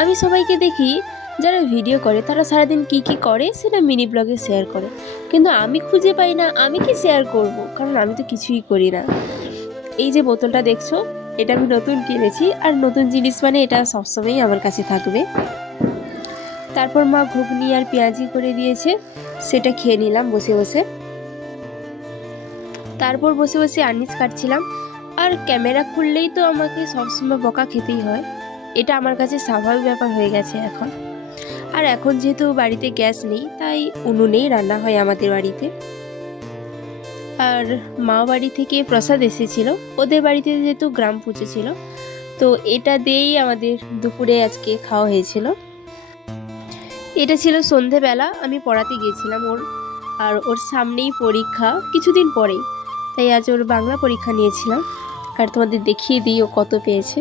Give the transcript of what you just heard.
আমি সবাইকে দেখি যারা ভিডিও করে তারা সারাদিন কি কি করে সেটা মিনি ব্লগে শেয়ার করে, কিন্তু আমি খুঁজে পাই না আমি কি শেয়ার করব, কারণ আমি তো কিছুই করি না। এই যে বোতলটা দেখছো, এটা আমি নতুন কিনেছি, আর নতুন জিনিস মানে এটা সবসময়ই আমার কাছে থাকবে। তারপর মা ঘুগনি আর পেঁয়াজি করে দিয়েছে, সেটা খেয়ে নিলাম বসে বসে। তারপর বসে বসে আনিস কাটছিলাম। আর ক্যামেরা খুললেই তো আমাকে সবসময় বকা খেতেই হয়, এটা আমার কাছে স্বাভাবিক ব্যাপার হয়ে গেছে এখন। আর এখন যেহেতু বাড়িতে গ্যাস নেই, তাই উনুনেই রান্না হয় আমাদের বাড়িতে। আর মা বাড়ি থেকে প্রসাদ এসেছিল, ওদের বাড়িতে যেহেতু গ্রাম পুজো ছিল, তো এটা দিয়েই আমাদের দুপুরে আজকে খাওয়া হয়েছিল। এটা ছিল সন্ধেবেলা, আমি পড়াতে গিয়েছিলাম ওর, আর ওর সামনেই পরীক্ষা কিছুদিন পরেই, তাই আজ ওর বাংলা পরীক্ষা নিয়েছিলাম। আর তোমাদের দেখিয়ে দিই ও কত পেয়েছে।